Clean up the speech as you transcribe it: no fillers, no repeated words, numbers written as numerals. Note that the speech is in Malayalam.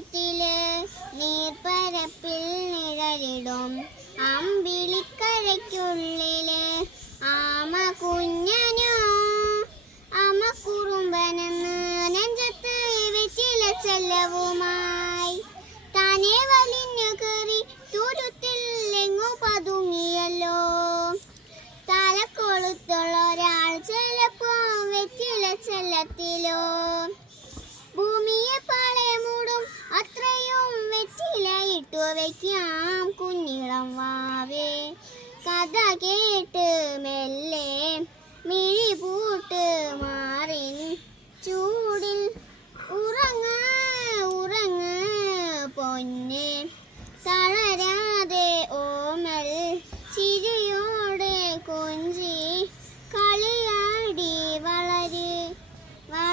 തുരുത്തില് നീർപ്പരപ്പിൽ നിഴലിടും അമ്പിളിക്കരയ്ക്കുള്ളില് ആമ കുഞ്ഞനോ ആമ കുറുമ്പനെന്ന് നെഞ്ചത്ത് വെച്ചില ചെല്ലവുമായി താനെ വലിഞ്ഞു കയറി തുരുത്തിൽ എങ്ങോ പതുങ്ങിയല്ലോ. തലക്കൊളുത്തുള്ള ഒരാൾ ചിലപ്പോ വെച്ചില ചെല്ലത്തിലോ. ഭൂമിയെ പാളയമൂടും അത്രയും വെറ്റില ഇട്ടു വയ്ക്കാം കുഞ്ഞിളം വാവേ. കഥ കേട്ട് മെല്ലെ മിഴി പൂട്ട് മാറിൻ ചൂടിൽ ഉറങ്ങാൻ